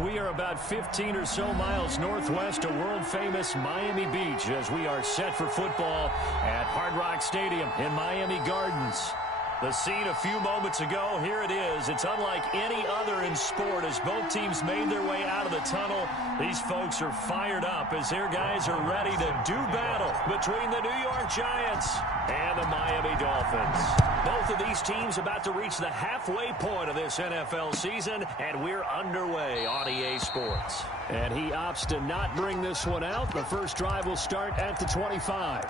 We are about 15 or so miles northwest of world-famous Miami Beach as we are set for football at Hard Rock Stadium in Miami Gardens. The scene a few moments ago, here it is. It's unlike any other in sport as both teams made their way out of the tunnel. These folks are fired up as their guys are ready to do battle between the New York Giants and the Miami Dolphins. Both of these teams about to reach the halfway point of this NFL season, and we're underway on EA Sports. And he opts to not bring this one out. The first drive will start at the 25.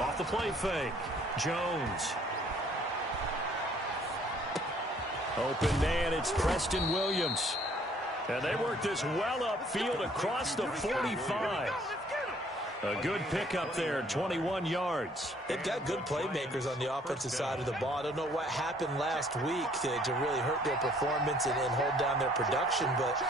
Off the play fake. Jones. Open man, it's Preston Williams. And they work this well upfield across the 45. A good pickup there, 21 yards. They've got good playmakers on the offensive side of the ball. I don't know what happened last week to really hurt their performance and hold down their production, but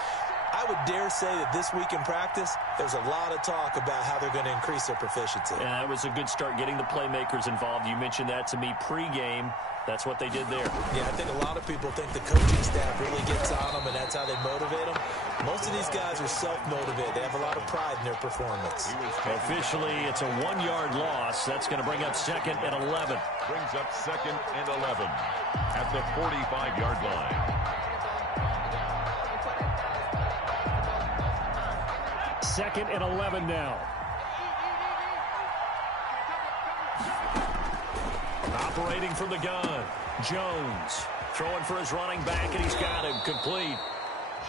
I would dare say that this week in practice, there's a lot of talk about how they're going to increase their proficiency. And that was a good start getting the playmakers involved. You mentioned that to me pregame. That's what they did there. Yeah, I think a lot of people think the coaching staff really gets on them, and that's how they motivate them. Most of these guys are self-motivated. They have a lot of pride in their performance. Officially, it's a 1-yard loss. That's going to bring up 2nd and 11. Brings up 2nd and 11 at the 45-yard line. 2nd and 11 now. Operating from the gun. Jones throwing for his running back, and he's got him complete.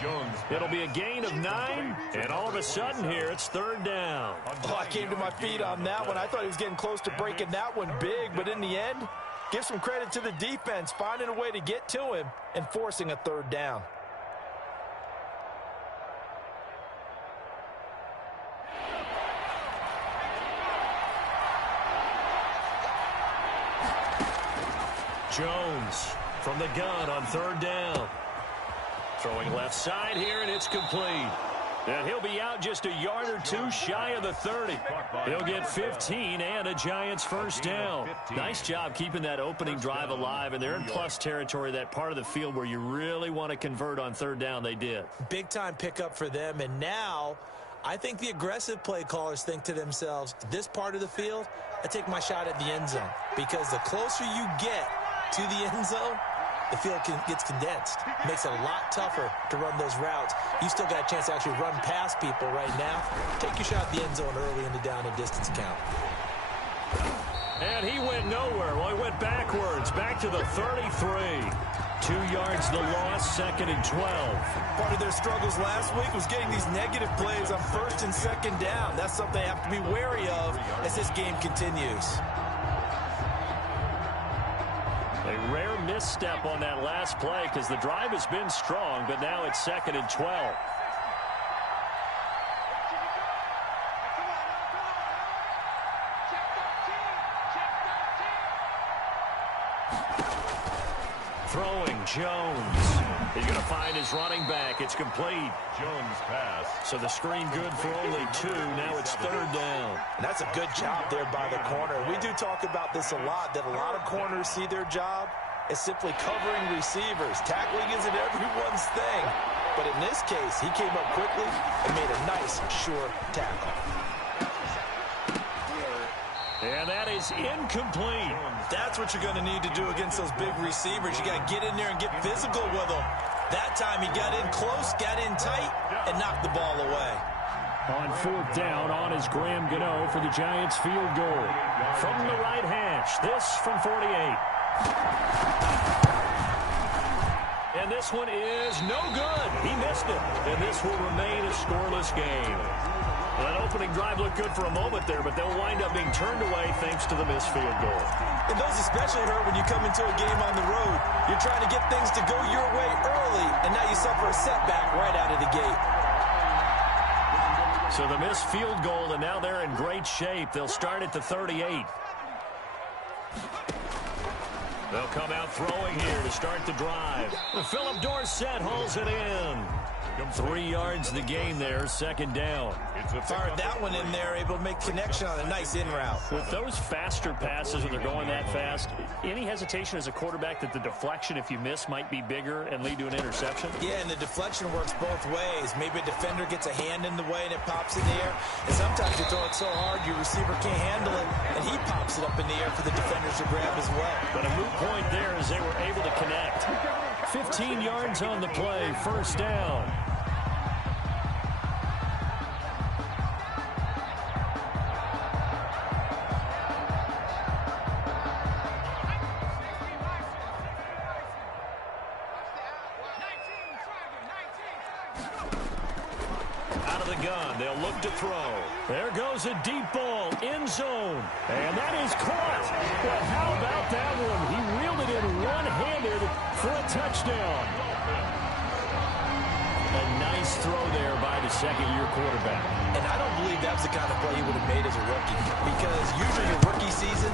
Jones. It'll be a gain of 9, and all of a sudden here it's 3rd down. Oh, I came to my feet on that one. I thought he was getting close to breaking that one big, but in the end, give some credit to the defense, finding a way to get to him and forcing a 3rd down. Jones from the gun on 3rd down. Throwing left side here, and it's complete. And he'll be out just a yard or two shy of the 30. He'll get 15 and a Giants 1st down. Nice job keeping that opening drive alive, and they're in plus territory, that part of the field where you really want to convert on 3rd down. They did. Big-time pickup for them, and now I think the aggressive play callers think to themselves, this part of the field, I take my shot at the end zone, because the closer you get to the end zone, the field gets condensed. Makes it a lot tougher to run those routes. You still got a chance to actually run past people right now. Take your shot at the end zone early in the down and distance count. And he went nowhere. Well, he went backwards, back to the 33. 2 yards the loss, 2nd and 12. Part of their struggles last week was getting these negative plays on 1st and 2nd down. That's something they have to be wary of as this game continues. A rare misstep on that last play because the drive has been strong, but now it's 2nd and 12. Throwing, Jones. He's going to find his running back. It's complete. Jones pass. So the screen good for only 2. Now it's 3rd down. And that's a good job there by the corner. We do talk about this a lot, that a lot of corners see their job as simply covering receivers. Tackling isn't everyone's thing. But in this case, he came up quickly and made a nice, sure tackle. And that is incomplete. That's what you're going to need to do against those big receivers. You got to get in there and get physical with them. That time he got in close, got in tight, and knocked the ball away. On 4th down, on is Graham Gano for the Giants field goal. From the right hash, this from 48. And this one is no good. He missed it. And this will remain a scoreless game. Well, that opening drive looked good for a moment there, but they'll wind up being turned away thanks to the missed field goal. And those especially hurt when you come into a game on the road. You're trying to get things to go your way early, and now you suffer a setback right out of the gate. So the missed field goal, and now they're in great shape. They'll start at the 38. They'll come out throwing here to start the drive. Philip Dorsett hauls it in. 3 yards the gain there, second down. Fired that one in there, able to make connection on a nice in route. With those faster passes, when they're going that fast, any hesitation as a quarterback that the deflection, if you miss, might be bigger and lead to an interception? Yeah, and the deflection works both ways. Maybe a defender gets a hand in the way and it pops in the air. And sometimes you throw it so hard your receiver can't handle it, and he pops it up in the air for the defenders to grab as well. But a moot point there as they were able to connect. 15 yards on the play, first down. Gun. They'll look to throw. There goes a deep ball, end zone. And that is caught. But how about that one? He reeled it in one-handed for a touchdown. A nice throw there by the second-year quarterback. And I don't believe that's the kind of play he would have made as a rookie, because usually your rookie season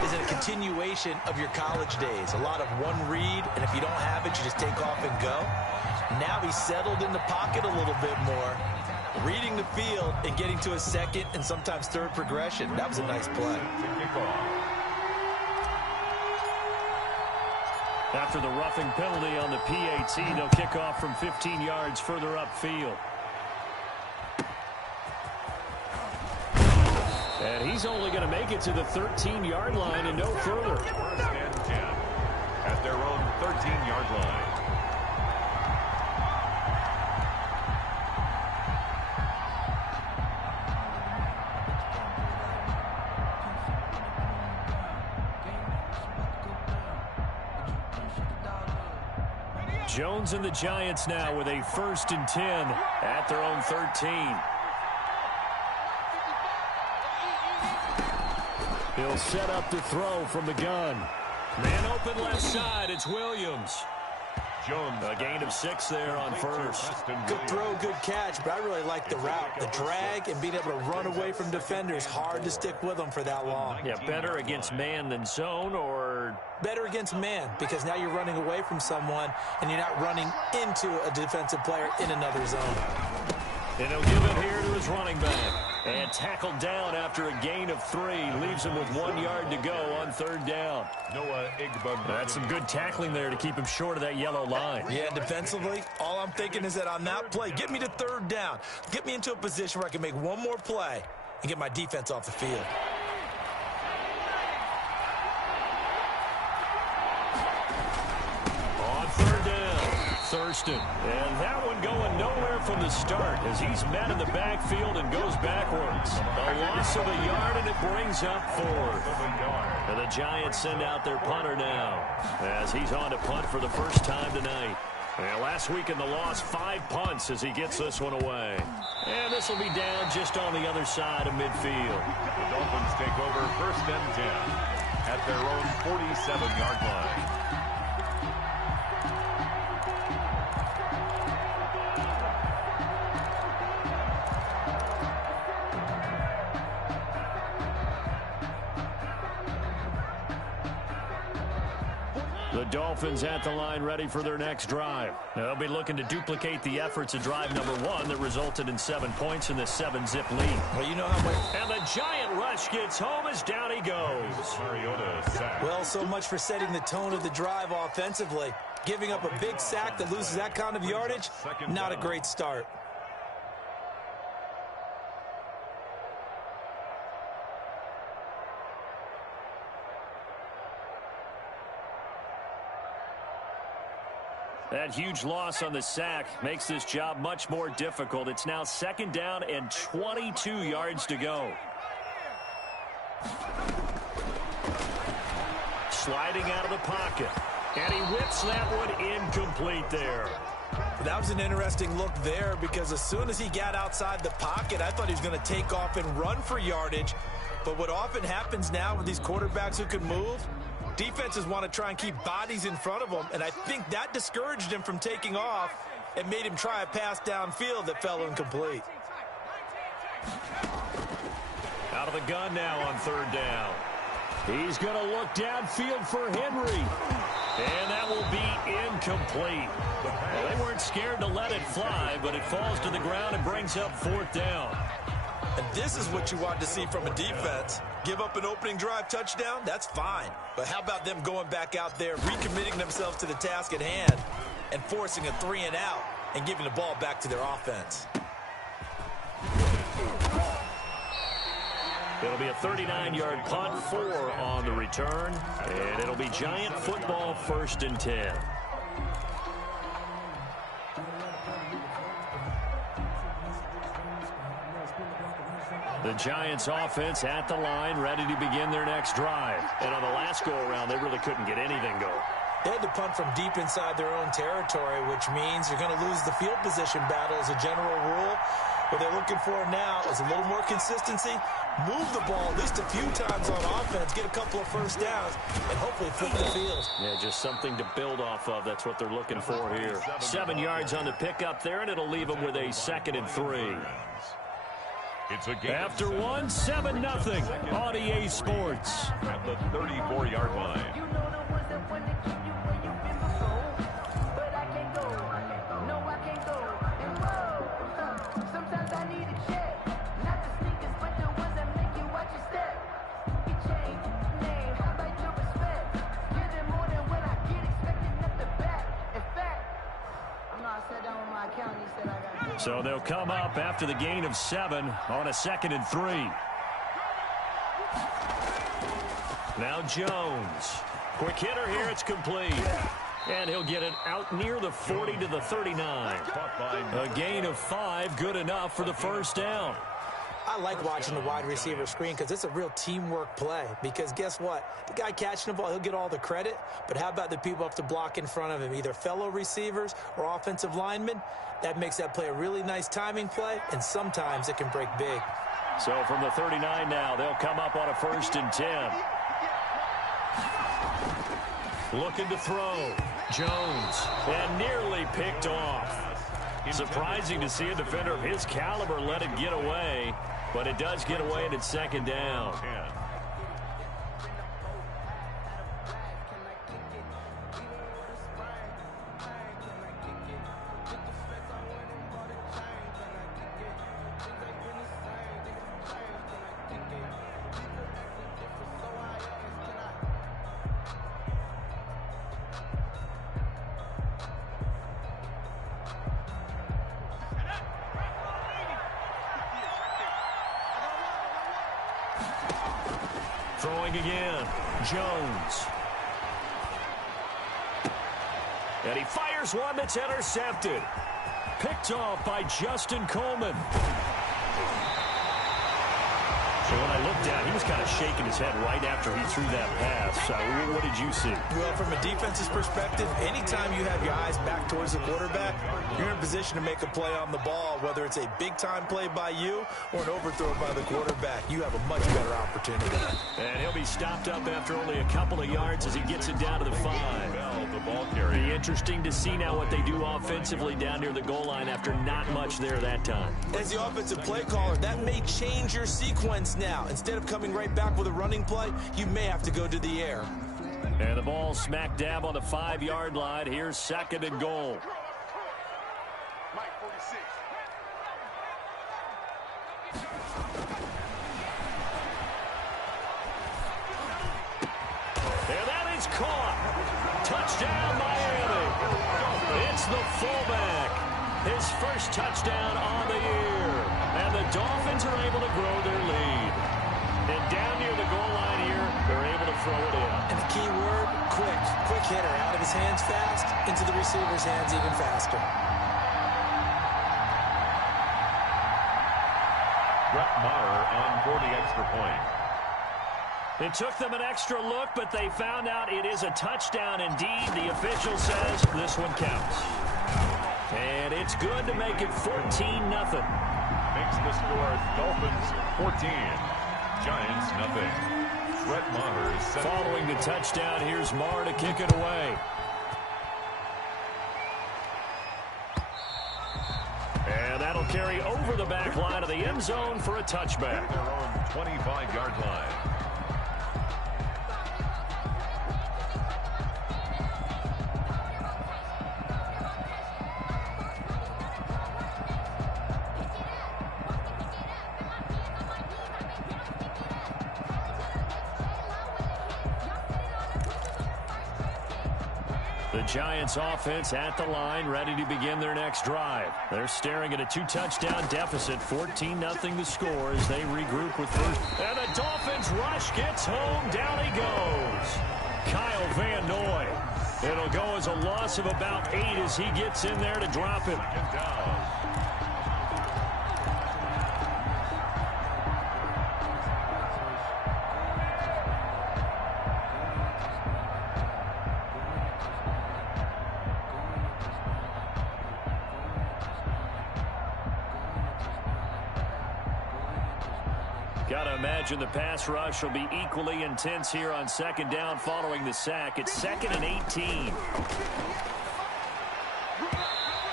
is a continuation of your college days. A lot of one read, and if you don't have it, you just take off and go. Now he's settled in the pocket a little bit more, reading the field and getting to a second and sometimes third progression. That was a nice play. After the roughing penalty on the PAT, they'll kick off from 15 yards further upfield. And he's only going to make it to the 13-yard line and no further. First and 10 at their own 13-yard line. Jones and the Giants now with a 1st and 10 at their own 13. He'll set up to throw from the gun. Man open left side, it's Williams. Jones. A gain of 6 there on first. Good throw, good catch, but I really like the route. The drag and being able to run away from defenders. Hard to stick with them for that long. Yeah, better against man than zone, or better against man, because now you're running away from someone and you're not running into a defensive player in another zone. And he'll give it here to his running back. And tackled down after a gain of 3. Leaves him with 1 yard to go on 3rd down. That's some good tackling there to keep him short of that yellow line. Yeah, defensively, all I'm thinking is that on that play, get me to 3rd down. Get me into a position where I can make one more play and get my defense off the field. On 3rd down, Thurston. And that one going nowhere from the start as he's met in the backfield and goes backwards. A loss of a yard, and it brings up 4th. And the Giants send out their punter now as he's on to punt for the first time tonight. And last week in the loss, 5 punts as he gets this one away. And this will be down just on the other side of midfield. The Dolphins take over 1st and 10 at their own 47-yard line. The Dolphins at the line ready for their next drive. They'll be looking to duplicate the efforts of drive number 1 that resulted in 7 points in the 7-zip lead. Well, you know how much. And the Giant rush gets home as down he goes. Mariota sack. Well, so much for setting the tone of the drive offensively. Giving up a big sack that loses that kind of yardage, not a great start. That huge loss on the sack makes this job much more difficult. It's now 2nd down and 22 yards to go. Sliding out of the pocket. And he whips that one incomplete there. That was an interesting look there, because as soon as he got outside the pocket, I thought he was going to take off and run for yardage. But what often happens now with these quarterbacks who can move, defenses want to try and keep bodies in front of them, and I think that discouraged him from taking off and made him try a pass downfield that fell incomplete. Out of the gun now on 3rd down. He's going to look downfield for Henry. And that will be incomplete. Well, they weren't scared to let it fly, but it falls to the ground and brings up 4th down. And this is what you want to see from a defense. Give up an opening drive touchdown, that's fine. But how about them going back out there, recommitting themselves to the task at hand, and forcing a 3-and-out and giving the ball back to their offense? It'll be a 39-yard punt, 4 on the return, and it'll be Giant football, 1st and 10. The Giants offense at the line, ready to begin their next drive. And on the last go-around, they really couldn't get anything going. They had to punt from deep inside their own territory, which means you're going to lose the field position battle as a general rule. What they're looking for now is a little more consistency, move the ball at least a few times on offense, get a couple of first downs, and hopefully flip the field. Yeah, just something to build off of. That's what they're looking for here. 7 yards on the pickup there, and it'll leave them with a 2nd and 3. It's a game. After 1, 7-0 on EA Sports. At the 34-yard line. So they'll come up after the gain of 7 on a 2nd and 3. Now Jones. Quick hitter here. It's complete. And he'll get it out near the 40 to the 39. A gain of 5. Good enough for the 1st down. I like watching the wide receiver screen because it's a real teamwork play. Because guess what? The guy catching the ball, he'll get all the credit. But how about the people up to block in front of him, either fellow receivers or offensive linemen? That makes that play a really nice timing play, and sometimes it can break big. So from the 39 now, they'll come up on a 1st and 10. Looking to throw. Jones. And nearly picked off. Surprising to see a defender of his caliber let it get away, but it does get away and it's 2nd down. Throwing again, Jones. And he fires one that's intercepted. Picked off by Justin Coleman. So when I looked down, he was kind of shaking his head right after he threw that pass. What did you see? Well, from a defense's perspective, anytime you have your eyes back towards the quarterback, you're in a position to make a play on the ball, whether it's a big-time play by you or an overthrow by the quarterback. You have a much better opportunity. And he'll be stopped up after only a couple of yards as he gets it down to the 5. The ball carrier. Be interesting to see now what they do offensively down near the goal line after not much there that time. As the offensive play caller, that may change your sequence now. Instead of coming right back with a running play, you may have to go to the air. And the ball smack dab on the 5-yard line. Here's 2nd and goal. And that is caught. Touchdown, Miami. It's the fullback. His first touchdown on the year. And the Dolphins are able to grow their lead. And down near the goal line here, they're able to throw it in. And the key word, quick. Quick hitter. Out of his hands fast, into the receiver's hands even faster. Brett Maher on for the extra point. It took them an extra look, but they found out it is a touchdown indeed. The official says this one counts. And it's good to make it 14-0. Makes the score Dolphins 14. Giants nothing. Brett Maher is set. Following the touchdown, here's Maher to kick it away. And that'll carry over the back line of the end zone for a touchback. Their own 25-yard line. The Giants offense at the line, ready to begin their next drive. They're staring at a 2-touchdown deficit, 14-0 the score as they regroup with first. And the Dolphins rush gets home, down he goes. Kyle Van Noy. It'll go as a loss of about 8 as he gets in there to drop him. Gotta imagine the pass rush will be equally intense here on second down following the sack. It's 2nd and 18.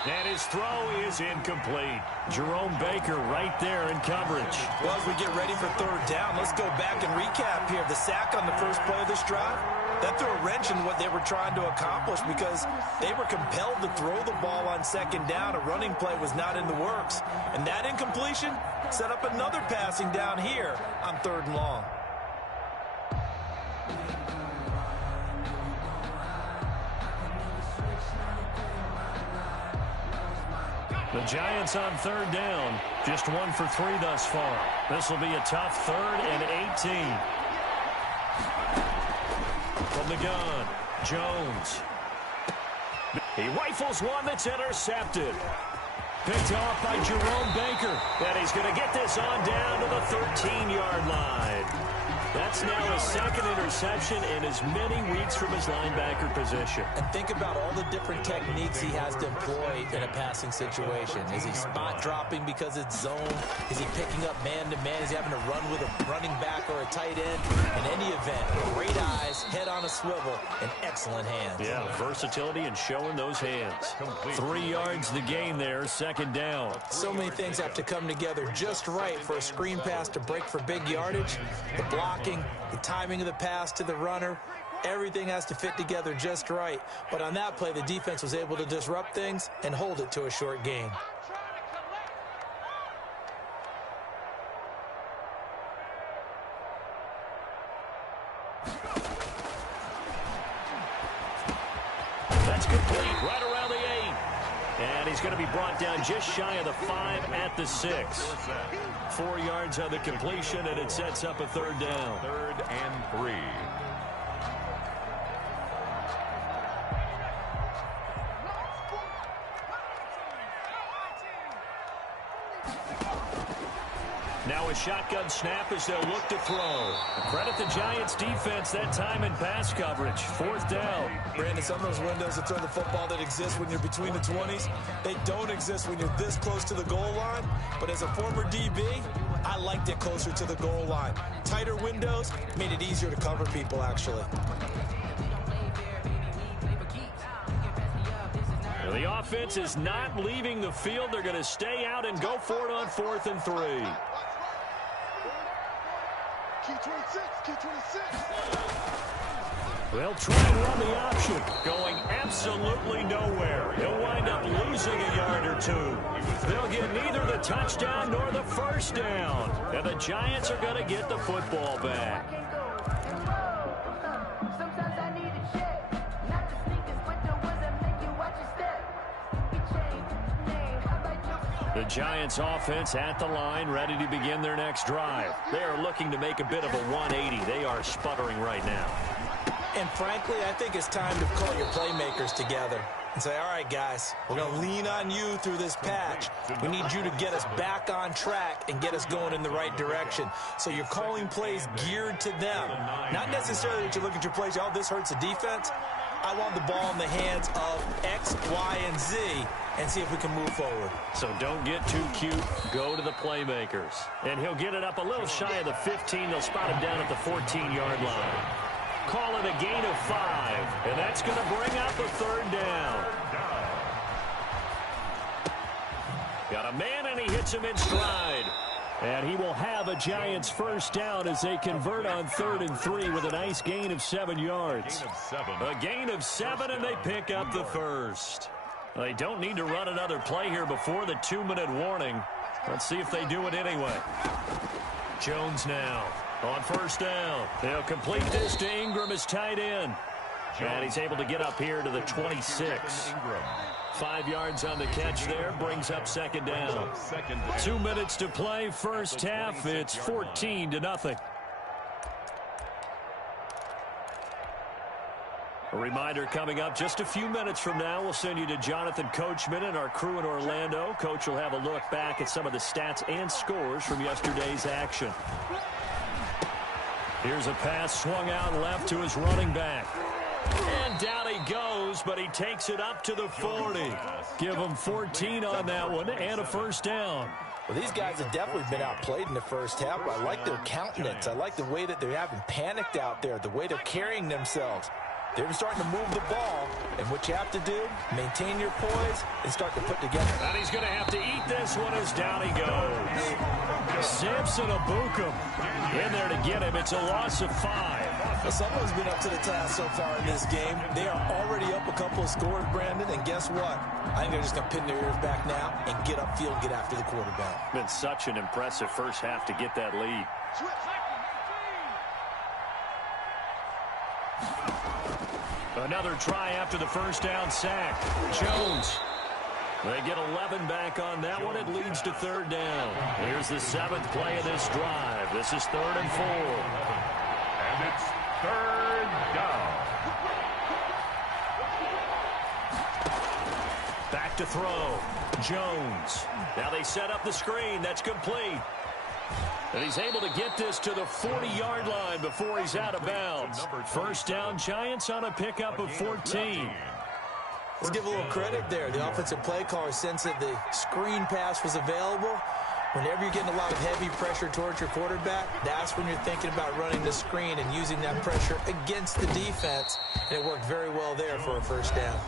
And his throw is incomplete. Jerome Baker right there in coverage. Well, as we get ready for third down, let's go back and recap here. The sack on the first play of this drive, that threw a wrench in what they were trying to accomplish because they were compelled to throw the ball on second down. A running play was not in the works. And that incompletion set up another passing down here on 3rd and long. The Giants on 3rd down, just 1 for 3 thus far. This will be a tough 3rd and 18. From the gun, Jones. He rifles one that's intercepted. Picked off by Jerome Baker. And he's going to get this on down to the 13-yard line. That's now his 2nd interception in as many weeks from his linebacker position. And think about all the different techniques he has to employ in a passing situation. Is he spot dropping because it's zone? Is he picking up man-to-man? Is he having to run with a running back or a tight end? In any event, great eyes, head on a swivel, and excellent hands. Yeah, versatility and showing those hands. 3 yards the gain there, 2nd down. So many things have to come together just right for a screen pass to break for big yardage. The blocking, the timing of the pass to the runner, everything has to fit together just right. But on that play, the defense was able to disrupt things and hold it to a short gain. That's complete, right around the 8. And he's going to be brought down just shy of the 5 at the 6. 4 yards on the completion, and it sets up a 3rd down. 3rd and 3. Now a shotgun snap as they'll look to throw. Credit the Giants defense that time in pass coverage. 4th down. Brandon, some of those windows to throw the football that exist when you're between the 20s, they don't exist when you're this close to the goal line. But as a former DB, I liked it closer to the goal line. Tighter windows made it easier to cover people, actually. The offense is not leaving the field. They're going to stay out and go for it on 4th and 3. They'll try and run the option. Going absolutely nowhere. He'll wind up losing a yard or 2. They'll get neither the touchdown nor the 1st down. And the Giants are going to get the football back. The Giants offense at the line, ready to begin their next drive. They are looking to make a bit of a 180. They are sputtering right now. And frankly, I think it's time to call your playmakers together and say, all right, guys, we're going to lean on you through this patch. We need you to get us back on track and get us going in the right direction. So you're calling plays geared to them. Not necessarily that you look at your plays, oh, this hurts the defense. I want the ball in the hands of X, Y, and Z and see if we can move forward. So don't get too cute. Go to the playmakers. And he'll get it up a little shy of the 15. They'll spot him down at the 14-yard line. Call it a gain of 5. And that's going to bring up a 3rd down. Got a man, and he hits him in stride. And he will have a Giants 1st down as they convert on 3rd and 3 with a nice gain of 7 yards. A gain of 7, and they pick up the 1st. They don't need to run another play here before the 2-minute warning. Let's see if they do it anyway. Jones now on 1st down. They'll complete this to Ingram as tight end. And he's able to get up here to the 26. 5 yards on the catch there, brings up second down. 2 minutes to play, first half. It's 14-0. A reminder coming up just a few minutes from now, we'll send you to Jonathan Coachman and our crew in Orlando. Coach will have a look back at some of the stats and scores from yesterday's action. Here's a pass swung out left to his running back. And down he goes, but he takes it up to the 40. Give him 14 on that one and a first down. Well, these guys have definitely been outplayed in the first half. I like their countenance. I like the way that they haven't panicked out there, the way they're carrying themselves. They're starting to move the ball, and what you have to do, maintain your poise and start to put together. And he's going to have to eat this one as down he goes. Samson Abukum in there to get him. It's a loss of 5. Well, someone's been up to the task so far in this game. They are already up a couple of scores, Brandon, and guess what? I think they're just going to pin their ears back now and get upfield, get after the quarterback. Been such an impressive first half to get that lead. Another try after the first down sack. Jones. They get 11 back on that one. It leads to third down. Here's the 7th play of this drive. This is 3rd and 4. And it's 3rd down. Back to throw. Jones. Now they set up the screen. That's complete. And he's able to get this to the 40-yard line before he's out of bounds. First down, Giants on a pickup of 14. Let's give a little credit there. The offensive play caller sensed that the screen pass was available. Whenever you're getting a lot of heavy pressure towards your quarterback, that's when you're thinking about running the screen and using that pressure against the defense. And it worked very well there for a first down.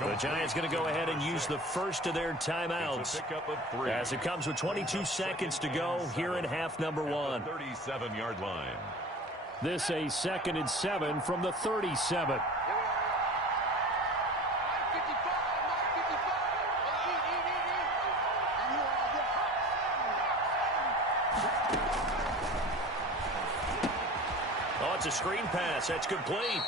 The Giants going to go ahead and use the first of their timeouts as it comes with 22 seconds to go here in half number 1. 37-yard line. This a 2nd and 7 from the 37. Oh, it's a screen pass. That's complete.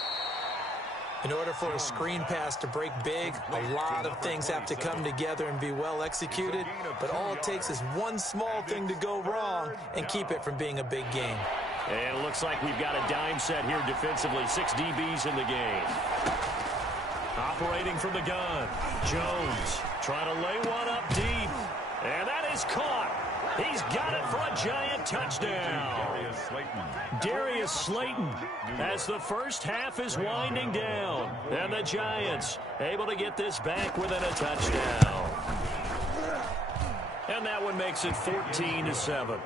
In order for a screen pass to break big, a lot of things have to come together and be well executed. But all it takes is one small thing to go wrong and keep it from being a big game. And it looks like we've got a dime set here defensively. 6 DBs in the game. Operating from the gun. Jones trying to lay one up deep. And that is caught. He's got it for a Giant touchdown. Darius Slayton as the first half is winding down. And the Giants able to get this back within a touchdown. And that one makes it 14-7.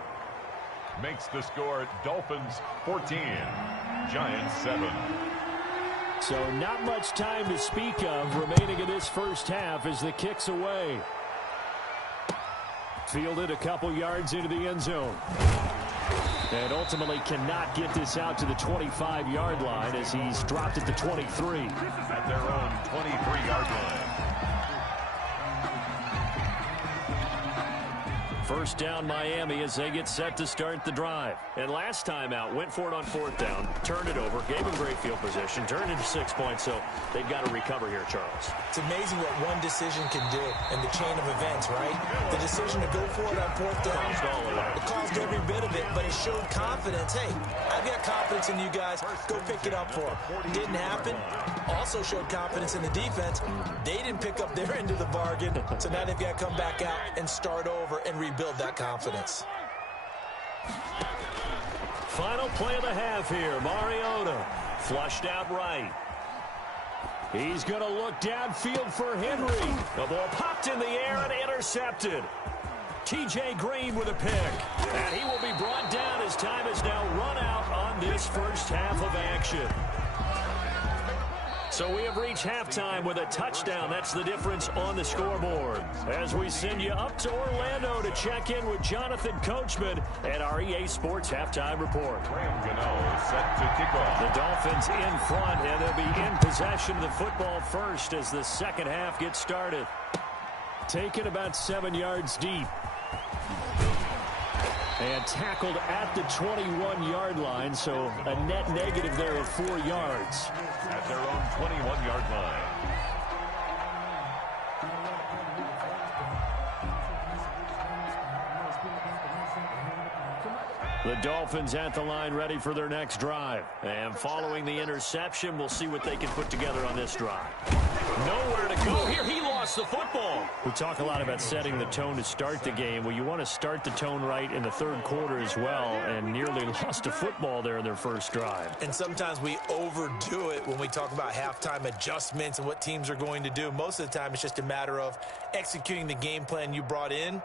Makes the score Dolphins 14, Giants 7. So not much time to speak of remaining in this first half as the kick's away. Fielded a couple yards into the end zone. And ultimately cannot get this out to the 25-yard line as he's dropped at the 23. At their own 23-yard line. First down Miami as they get set to start the drive. And last time out, went for it on 4th down, turned it over, gave them great field position, turned into 6 points, so they've got to recover here, Charles. It's amazing what one decision can do in the chain of events, right? The decision to go for it on 4th down, it caused every bit of it, but it showed confidence. Hey, I've got confidence in you guys. Go pick it up for them. Didn't happen. Also showed confidence in the defense. They didn't pick up their end of the bargain, so now they've got to come back out and start over and rebuild that confidence. Final play of the half here. Mariota flushed out right. He's going to look downfield for Henry. The ball popped in the air and intercepted. T.J. Green with a pick. And he will be brought down as time is now run out on this first half of action. So we have reached halftime with a touchdown. That's the difference on the scoreboard. As we send you up to Orlando to check in with Jonathan Coachman at our EA Sports Halftime Report. Set to kick off. The Dolphins in front, and they'll be in possession of the football first as the second half gets started. Taken about 7 yards deep. And tackled at the 21-yard line, so a net negative there at 4 yards. At their own 21-yard line. The Dolphins at the line ready for their next drive. And following the interception, we'll see what they can put together on this drive. Nowhere to go here. He lost the football. We talk a lot about setting the tone to start the game. Well, you want to start the tone right in the third quarter as well, and nearly lost a football there in their first drive. And sometimes we overdo it when we talk about halftime adjustments and what teams are going to do. Most of the time, it's just a matter of executing the game plan you brought in.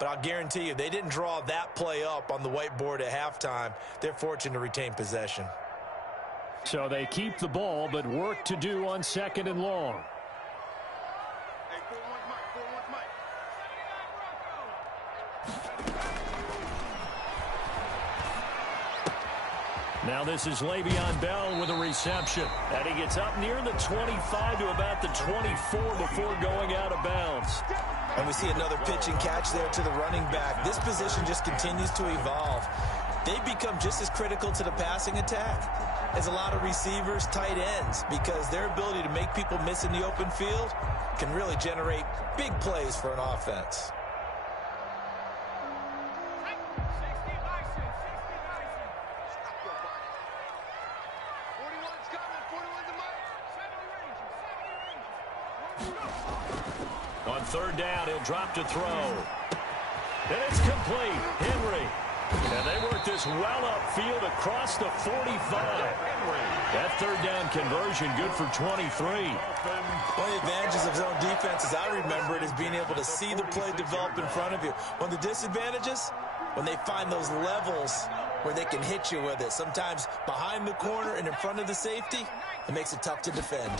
But I'll guarantee you, they didn't draw that play up on the whiteboard at halftime. They're fortunate to retain possession. So they keep the ball, but work to do on 2nd and long. Now this is Le'Veon Bell with a reception. And he gets up near the 25 to about the 24 before going out of bounds. And we see another pitch and catch there to the running back. This position just continues to evolve. They become just as critical to the passing attack as a lot of receivers, tight ends, because their ability to make people miss in the open field can really generate big plays for an offense. On 3rd down, he'll drop to throw. And it's complete. Henry. And they work this well upfield across the 45. That 3rd down conversion good for 23. One of the advantages of zone defense, as I remember it, is being able to see the play develop in front of you. One of the disadvantages, when they find those levels where they can hit you with it. Sometimes behind the corner and in front of the safety, it makes it tough to defend.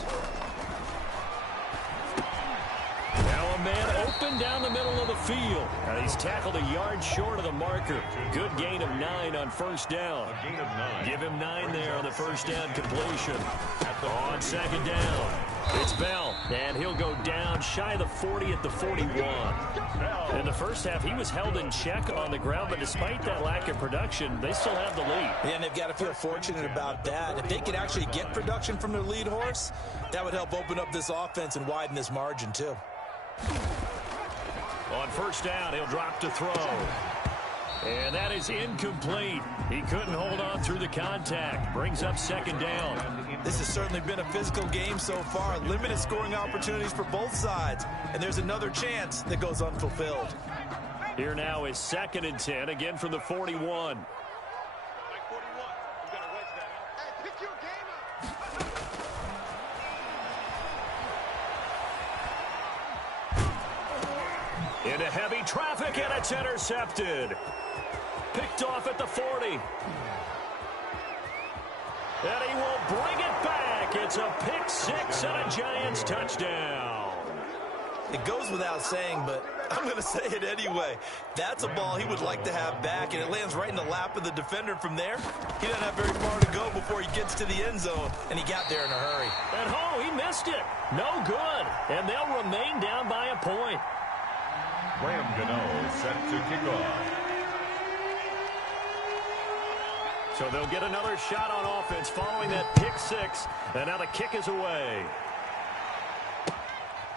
Now a man open down the middle of the field. And he's tackled a yard short of the marker. Good gain of 9 on 1st down. A gain of 9. Give him 9 there on the 1st down completion. On 2nd down, it's Bell. And he'll go down shy of the 40 at the 41. In the first half, he was held in check on the ground, but despite that lack of production, they still have the lead. Yeah, and they've got to feel fortunate about that. If they could actually get production from their lead horse, that would help open up this offense and widen this margin too. On 1st down, he'll drop to throw. And that is incomplete. He couldn't hold on through the contact. Brings up 2nd down. This has certainly been a physical game so far. Limited scoring opportunities for both sides. And there's another chance that goes unfulfilled. Here now is 2nd and 10, again from the 41. Into heavy traffic, and it's intercepted. Picked off at the 40. And he will bring it back. It's a pick 6 and a Giants touchdown. It goes without saying, but I'm going to say it anyway. That's a ball he would like to have back, and it lands right in the lap of the defender. From there, he doesn't have very far to go before he gets to the end zone, and he got there in a hurry. And he missed it. No good. And they'll remain down by a point. Graham Gano set to kick off. So they'll get another shot on offense following that pick 6. And now the kick is away.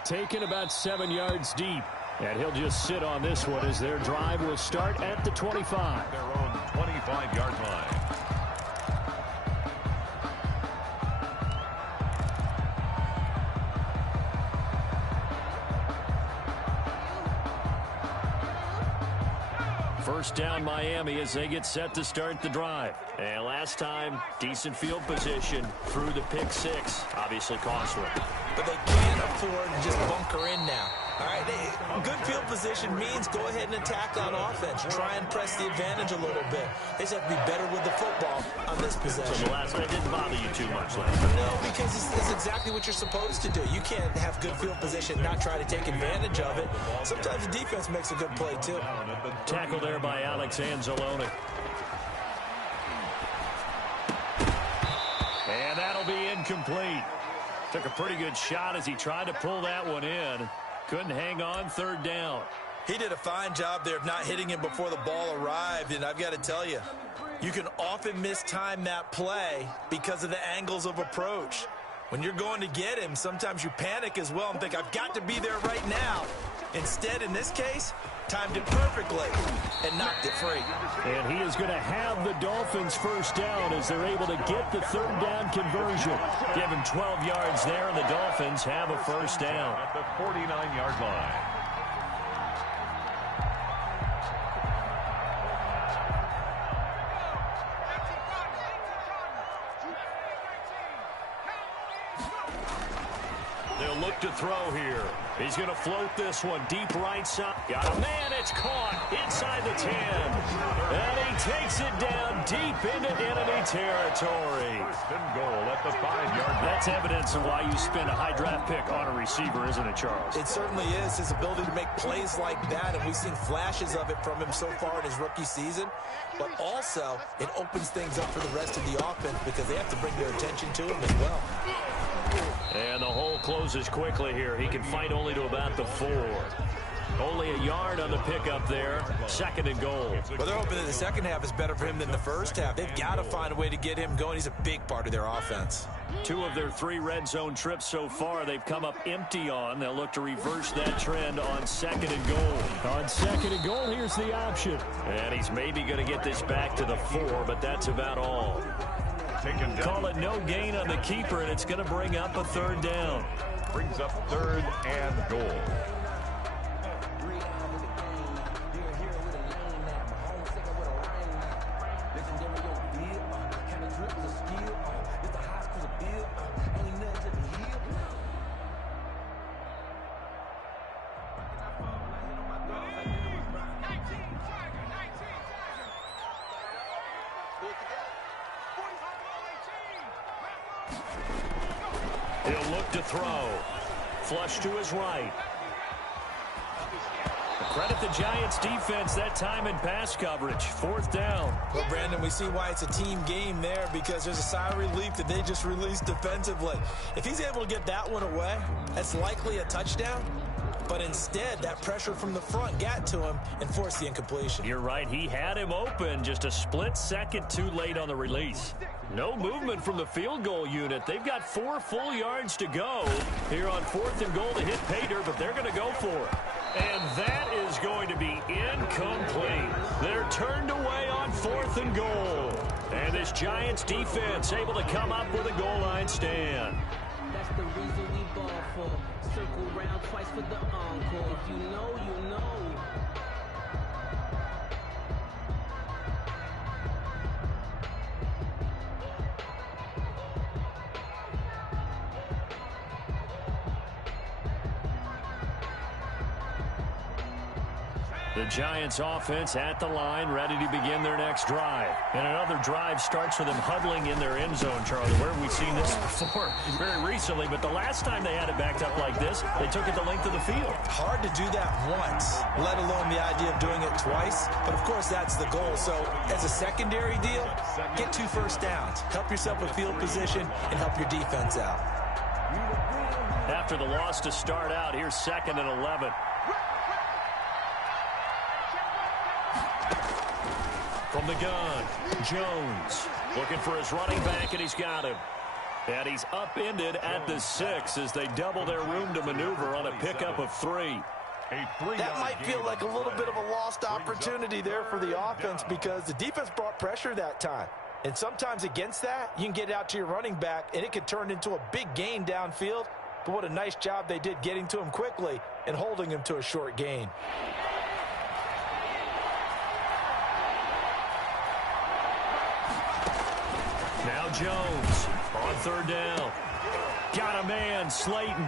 Taken about 7 yards deep. And he'll just sit on this one as their drive will start at the 25. Their own 25-yard line. First down Miami as they get set to start the drive. And last time, decent field position through the pick 6. Obviously costly. But they can't afford to just bunker in now. All right, good field position means go ahead and attack on offense. Try and press the advantage a little bit. They just have to be better with the football on this possession. So the last one didn't bother you too much, Larry? No, because it's exactly what you're supposed to do. You can't have good field position, not try to take advantage of it. Sometimes the defense makes a good play, too. Tackle there by Alex Anzalone. And that'll be incomplete. Took a pretty good shot as he tried to pull that one in. Couldn't hang on 3rd down. He did a fine job there of not hitting him before the ball arrived, and I've got to tell you, you can often mistime that play because of the angles of approach. When you're going to get him, sometimes you panic as well and think, I've got to be there right now. Instead, in this case, timed it perfectly and knocked it free. And he is going to have the Dolphins first down as they're able to get the third down conversion. Give him 12 yards there, and the Dolphins have a first down. At the 49-yard line. They'll look to throw here. He's going to float this one deep right side. Got a man. It's caught inside the 10. And he takes it down deep into enemy territory. First and goal at the 5-yard line. That's evidence of why you spend a high draft pick on a receiver, isn't it, Charles? It certainly is. His ability to make plays like that, and we've seen flashes of it from him so far in his rookie season. But also, it opens things up for the rest of the offense because they have to bring their attention to him as well. And the hole closes quickly here. He can fight only to about the 4. Only a yard on the pickup there. Second and goal. Well, they're hoping that the second half is better for him than the first half. They've got to find a way to get him going. He's a big part of their offense. 2 of their 3 red zone trips so far they've come up empty on. They'll look to reverse that trend on second and goal. On second and goal, here's the option. And he's maybe going to get this back to the 4, but that's about all. Call it no gain on the keeper, and it's going to bring up a third down. Brings up third and goal. He'll look to throw. Flush to his right. Credit the Giants defense that time in pass coverage. Fourth down. Well, Brandon, we see why it's a team game there because there's a sigh of relief that they just released defensively. If he's able to get that one away, that's likely a touchdown. But instead, that pressure from the front got to him and forced the incompletion. You're right. He had him open, just a split second too late on the release. No movement from the field goal unit. They've got 4 full yards to go here on fourth and goal to hit Pater, but they're going to go for it. And that is going to be incomplete. They're turned away on fourth and goal. And this Giants defense able to come up with a goal line stand. That's the reason we ball for. Circle round twice for the encore. If you know, you know. The Giants offense at the line, ready to begin their next drive. And another drive starts with them huddling in their end zone, Charlie. Where have we seen this before? Very recently, but the last time they had it backed up like this, they took it the length of the field. Hard to do that once, let alone the idea of doing it twice. But, of course, that's the goal. So, as a secondary deal, get 2 first downs. Help yourself with field position and help your defense out. After the loss to start out, here's 2nd and 11. From the gun, Jones looking for his running back, and he's got him. And he's upended at the 6 as they double their room to maneuver on a pickup of 3. That might feel like a little bit of a lost opportunity there for the offense because the defense brought pressure that time. And sometimes against that, you can get out to your running back, and it could turn into a big gain downfield. But what a nice job they did getting to him quickly and holding him to a short gain. Now Jones on 3rd down. Got a man, Slayton.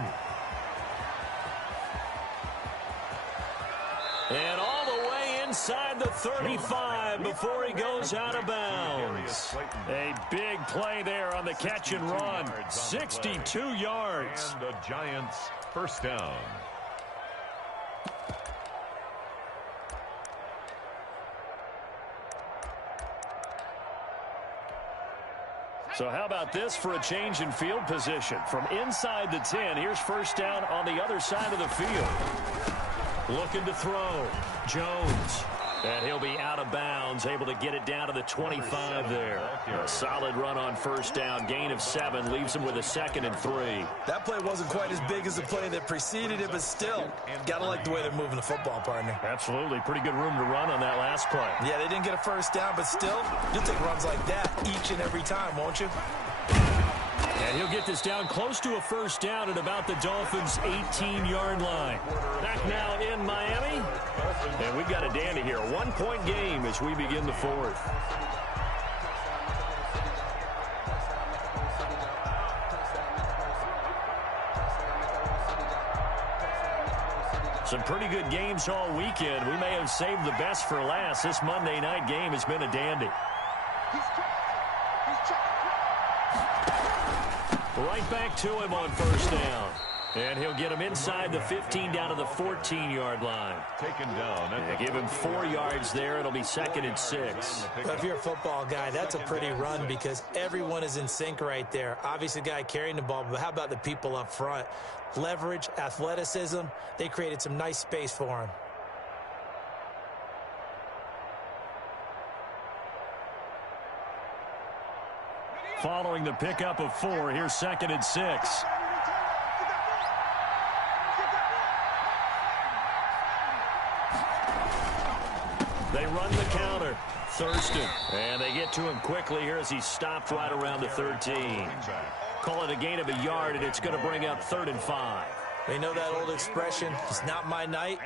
And all the way inside the 35 before he goes out of bounds. A big play there on the catch and run. 62 yards. And the Giants first down. So how about this for a change in field position? From inside the 10, here's first down on the other side of the field. Looking to throw. Jones. And he'll be out of bounds, able to get it down to the 25 there. A solid run on first down. Gain of 7 leaves him with a 2nd and 3. That play wasn't quite as big as the play that preceded it, but still, got to like the way they're moving the football, partner. Absolutely. Pretty good room to run on that last play. Yeah, they didn't get a first down, but still, you'll take runs like that each and every time, won't you? And he'll get this down close to a first down at about the Dolphins' 18-yard line. Back now in Miami. And we've got a dandy here. A 1-point game as we begin the 4th. Some pretty good games all weekend. We may have saved the best for last. This Monday night game has been a dandy. Right back to him on first down. And he'll get him inside the 15 down to the 14-yard line. Taken down. Give him 4 yards there. It'll be 2nd and 6. If you're a football guy, that's a pretty run because everyone is in sync right there. Obviously, the guy carrying the ball, but how about the people up front? Leverage, athleticism, they created some nice space for him. Following the pickup of 4, here's 2nd and 6. They run the counter. Thurston. And they get to him quickly here as he stopped right around the 13. Call it a gain of a yard, and it's going to bring up 3rd and 5. They know that old expression, it's not my night.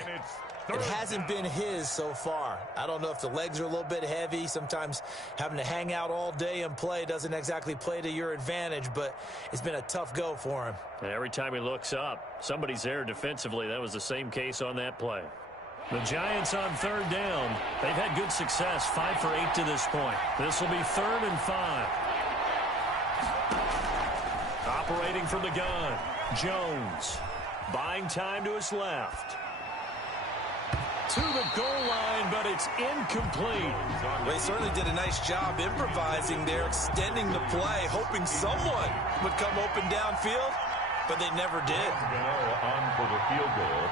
It hasn't been his so far. I don't know if the legs are a little bit heavy. Sometimes having to hang out all day and play doesn't exactly play to your advantage, but it's been a tough go for him. And every time he looks up, somebody's there defensively. That was the same case on that play. The Giants on 3rd down. They've had good success, 5 for 8 to this point. This will be 3rd and 5. Operating from the gun, Jones. Buying time to his left. To the goal line, but it's incomplete. Well, he certainly did a nice job improvising there, extending the play, hoping someone would come open downfield, but they never did. On for the field goal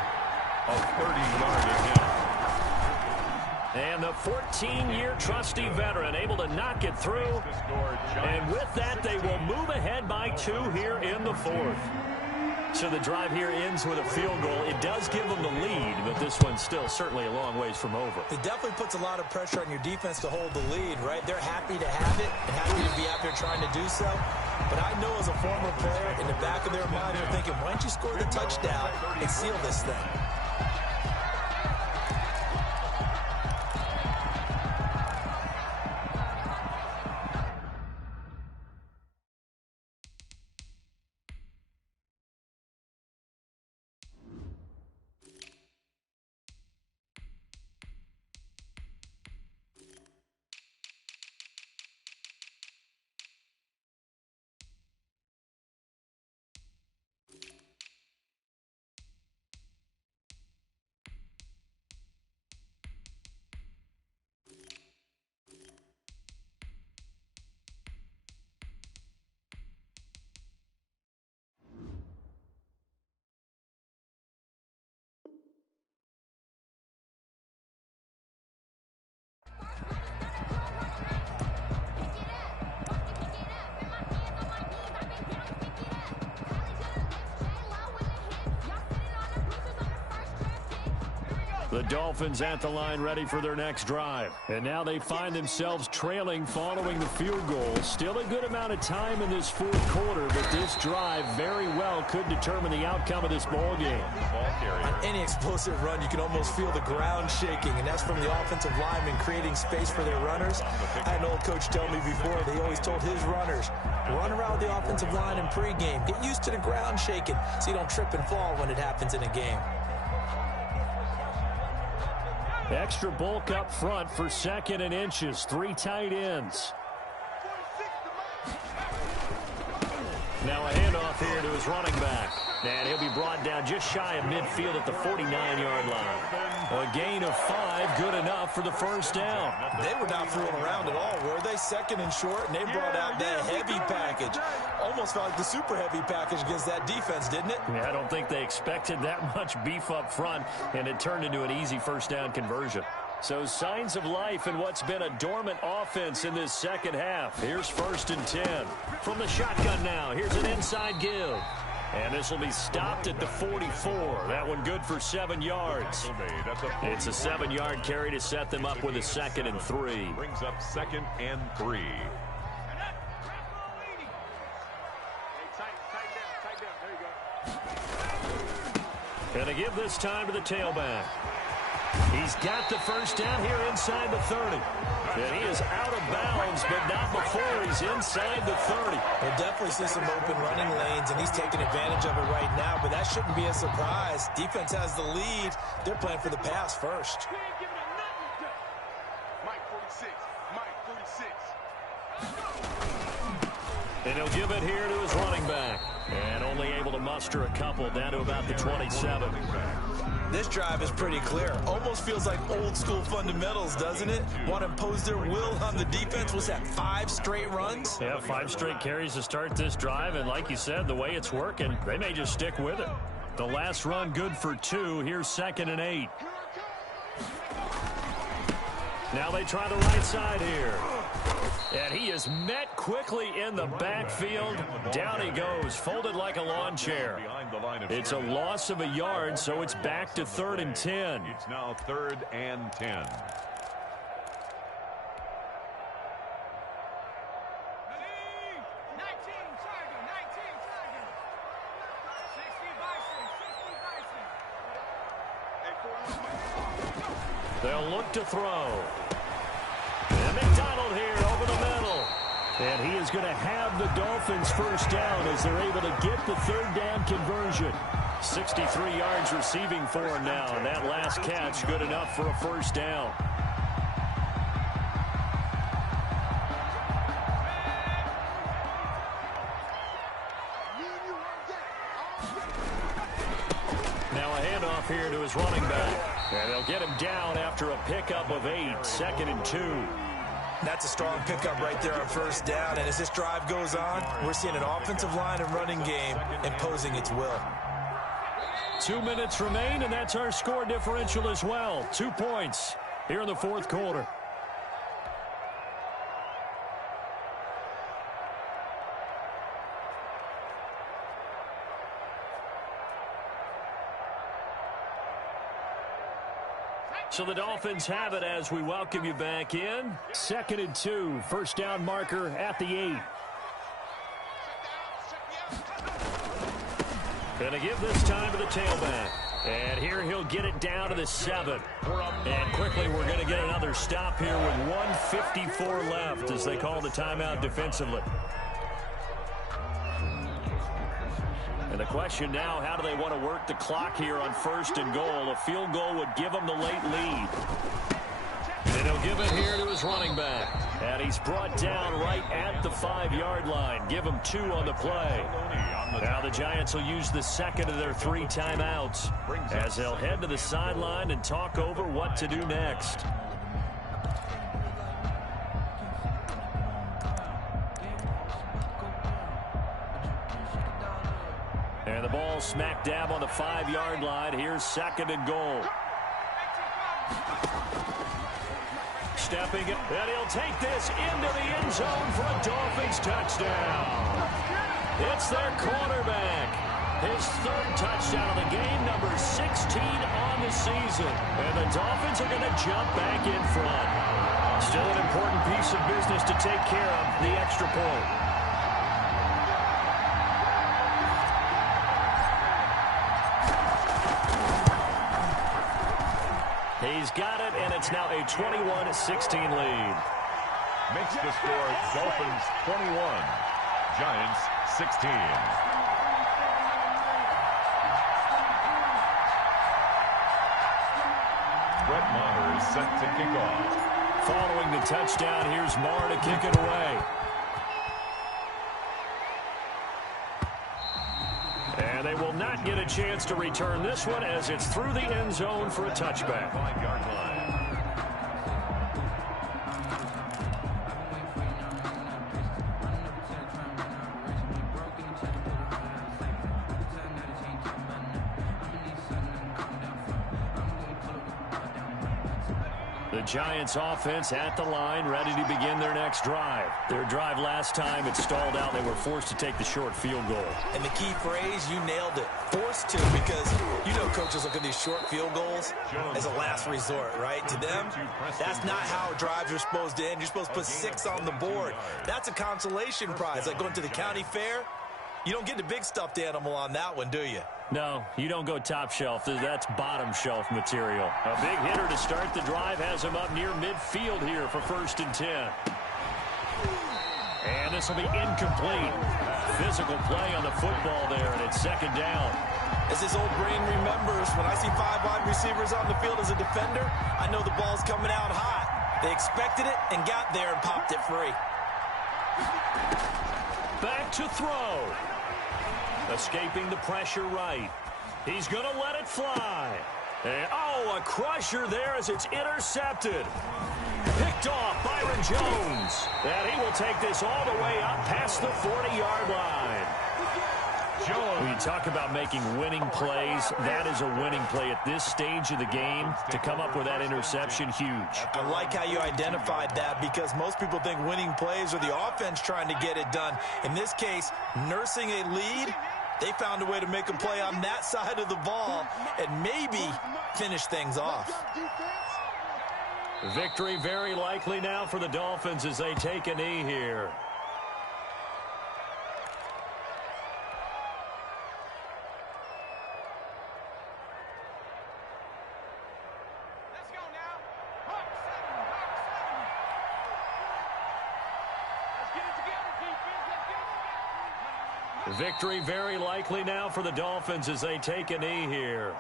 of 30 yards. And the 14-year trusty veteran able to knock it through. And with that, they will move ahead by 2 here in the 4th. So the drive here ends with a field goal. It does give them the lead, but this one's still certainly a long ways from over. It definitely puts a lot of pressure on your defense to hold the lead, right? They're happy to have it and happy to be out there trying to do so. But I know as a former player, in the back of their mind, they're thinking, why don't you score the touchdown and seal this thing? The Dolphins at the line ready for their next drive. And now they find themselves trailing following the field goal. Still a good amount of time in this 4th quarter, but this drive very well could determine the outcome of this ball game. On any explosive run, you can almost feel the ground shaking, and that's from the offensive linemen creating space for their runners. I had an old coach tell me before, they always told his runners, run around the offensive line in pregame. Get used to the ground shaking so you don't trip and fall when it happens in a game. Extra bulk up front for 2nd and inches. 3 tight ends. Now a handoff here here to his running back. And he'll be brought down just shy of midfield at the 49-yard line. A gain of 5, good enough for the first down. They were not fooling around at all, were they? Second and short, and they brought out that heavy package. Almost felt like the super heavy package against that defense, didn't it? Yeah, I don't think they expected that much beef up front, and it turned into an easy first down conversion. So signs of life in what's been a dormant offense in this second half. Here's 1st and 10. From the shotgun now, here's an inside give. And this will be stopped at the 44. That one good for 7 yards. It's a 7-yard carry to set them up with a 2nd and 3. Brings up 2nd and 3. And they give this time to the tailback. He's got the first down here inside the 30. And he is out of bounds, but not before he's inside the 30. We'll definitely see some open running lanes, and he's taking advantage of it right now, but that shouldn't be a surprise. Defense has the lead. They're playing for the pass first. And he'll give it here to his running back. And only able to muster a couple down to about the 27. This drive is pretty clear. Almost feels like old school fundamentals, doesn't it? Want to impose their will on the defense. Was that 5 straight runs? Yeah, 5 straight carries to start this drive. And like you said, the way it's working, they may just stick with it. The last run good for 2. Here's 2nd and 8. Now they try the right side here. And he is met quickly in the backfield. Down he goes, folded like a lawn chair. It's a loss of a yard, so it's back to 3rd and 10. It's now 3rd and 10. They'll look to throw. And McDonald here over the middle. And he is going to have the Dolphins first down as they're able to get the 3rd down conversion. 63 yards receiving for him now. And that last catch good enough for a first down. Now a handoff here to his running back. And they'll get him down after a pickup of 8, 2nd and 2. That's a strong pickup right there on first down. And as this drive goes on, we're seeing an offensive line and running game imposing its will. 2 minutes remain, and that's our score differential as well. 2 points here in the 4th quarter. So the Dolphins have it as we welcome you back in. 2nd and 2, first down marker at the 8. Gonna give this time to the tailback. And here he'll get it down to the 7. And quickly we're going to get another stop here with 1:54 left as they call the timeout defensively. And the question now, how do they want to work the clock here on 1st and goal? A field goal would give them the late lead. And he'll give it here to his running back. And he's brought down right at the 5-yard line. Give him 2 on the play. Now the Giants will use the 2nd of their 3 timeouts as they'll head to the sideline and talk over what to do next. And the ball smack dab on the 5-yard line. Here's 2nd and goal. Stepping, and he'll take this into the end zone for a Dolphins touchdown. It's their quarterback. His 3rd touchdown of the game, number 16 on the season. And the Dolphins are going to jump back in front. Still an important piece of business to take care of, the extra point. He's got it, and it's now a 21-16 lead. Makes the score Dolphins 21, Giants 16. Brett Maher is set to kick off. Following the touchdown, here's Maher to kick it away. not get a chance to return this one as it's through the end zone for a touchback. 5-yard line. The Giants offense at the line, ready to begin their next drive. Their drive last time, it stalled out. They were forced to take the short field goal. And the key phrase, you nailed it. Forced to, because you know coaches look at these short field goals as a last resort, right? To them, that's not how drives are supposed to end. You're supposed to put 6 on the board. That's a consolation prize. Like going to the county fair, you don't get the big stuffed animal on that one, do you? No, you don't go top shelf. That's bottom shelf material. A big hitter to start the drive has him up near midfield here for 1st and 10. And this will be incomplete. Physical play on the football there, and it's 2nd down. As this old brain remembers, when I see 5 wide receivers on the field as a defender, I know the ball's coming out hot. They expected it and got there and popped it free. Back to throw. Escaping the pressure right. He's going to let it fly. And, a crusher there as it's intercepted. Picked off Byron Jones. And he will take this all the way up past the 40-yard line. When you talk about making winning plays, that is a winning play at this stage of the game. To come up with that interception, huge. I like how you identified that, because most people think winning plays are the offense trying to get it done. In this case, nursing a lead, they found a way to make a play on that side of the ball and maybe finish things off. Victory very likely now for the Dolphins as they take a knee here. Victory very likely now for the Dolphins as they take a knee here.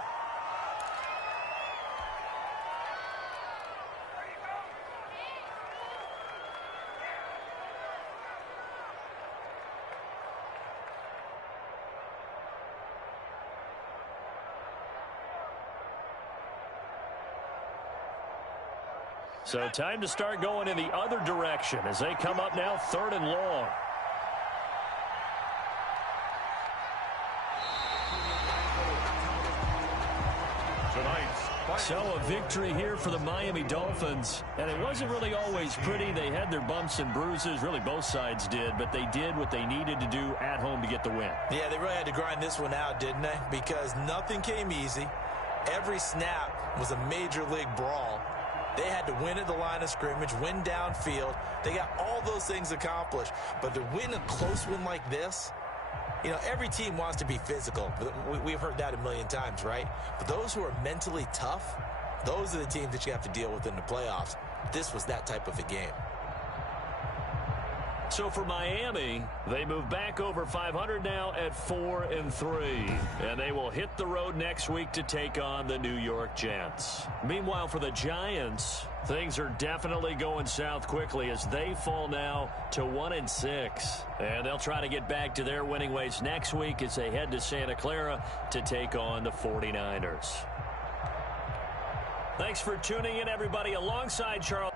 So time to start going in the other direction as they come up now 3rd and long. So a victory here for the Miami Dolphins. And it wasn't really always pretty. They had their bumps and bruises. Really, both sides did. But they did what they needed to do at home to get the win. Yeah, they really had to grind this one out, didn't they? Because nothing came easy. Every snap was a major league brawl. They had to win at the line of scrimmage, win downfield. They got all those things accomplished. But to win a close one like this, you know, every team wants to be physical. We've heard that a million times, right? But those who are mentally tough, those are the teams that you have to deal with in the playoffs. This was that type of a game. So for Miami, they move back over 500 now at 4-3. And they will hit the road next week to take on the New York Jets. Meanwhile, for the Giants, things are definitely going south quickly as they fall now to 1-6. And they'll try to get back to their winning ways next week as they head to Santa Clara to take on the 49ers. Thanks for tuning in, everybody, alongside Charles.